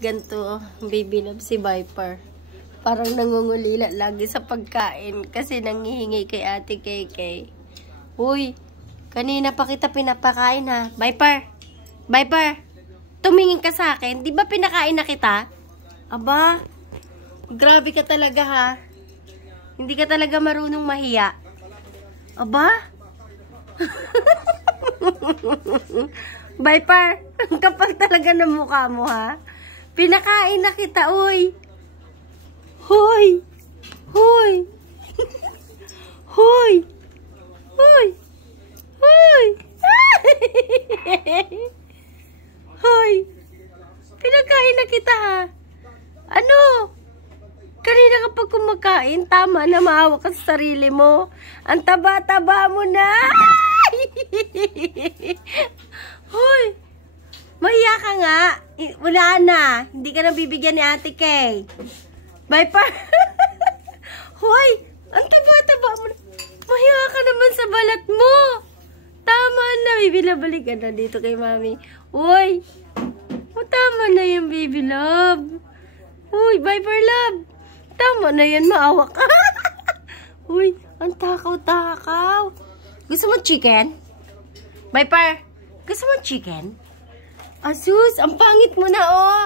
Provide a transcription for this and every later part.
Ganto, baby love si Viper. Parang nangungulila lagi sa pagkain kasi nangihingi kay Ate KK. Uy, kanina pa kita pinapakain ha. Viper! Viper! Tumingin ka sa akin. Di ba pinakain na kita? Aba, grabe ka talaga ha. Hindi ka talaga marunong mahiya. Aba? Viper, ang kapal talaga ng mukha mo ha. Pinakain na kita, uy. Hoy! Hoy! Hoy! Hoy! Hoy! Hoy! Pinakain na kita ha. Ano? Kanina kapag kumakain, tama na maawa ka sa sarili mo. Ang taba-taba mo na. Hoy! Mahiya ka nga. Wala na. Hindi ka na bibigyan ni Ate Kay. Viper! Hoy! Ang taba-taba mo na. Mahiya ka naman sa balat mo. Tama na. Baby love, balik ka na dito kay mami. Hoy! Tama na yan, baby love. Hoy, Viper love. Tama na yan, maawa ka. Uy, ang takaw-takaw. Gusto mo chicken? Viper, gusto mo chicken? Asus, ang pangit mo na, oh.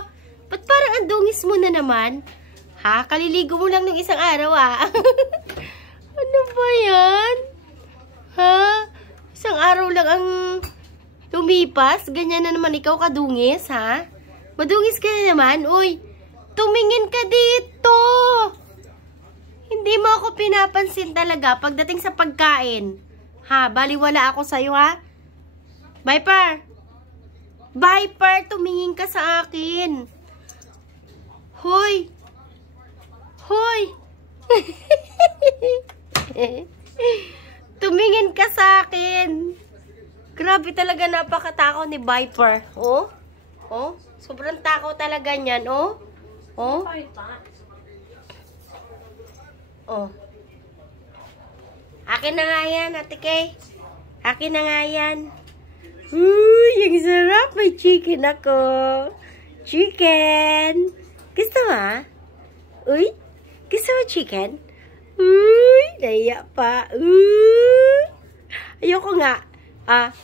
Ba't parang ang dungis mo na naman? Ha? Kaliligo mo lang ng isang araw, ah. Ano ba yan? Ha? Isang araw lang ang lumipas? Ganyan na naman ikaw kadungis, ha? Madungis ka na naman, uy. Tumingin ka dito. Hindi mo ako pinapansin talaga pagdating sa pagkain. Ha, baliwala ako sa'yo, ha? Viper! Viper, tumingin ka sa akin. Hoy! Hoy! Tumingin ka sa akin. Grabe talaga, napakatakaw ni Viper. Oh? Oh? Sobrang takaw talaga niyan, oh? Oh? Oh. Akin na nga yan, Ate Kay. Akin na nga yan. Uy, ang sarap. May chicken ako. Chicken. Gusto mo, ha? Uy, gusto mo chicken? Uy, naiya pa. Uy. Ayoko nga. Ah.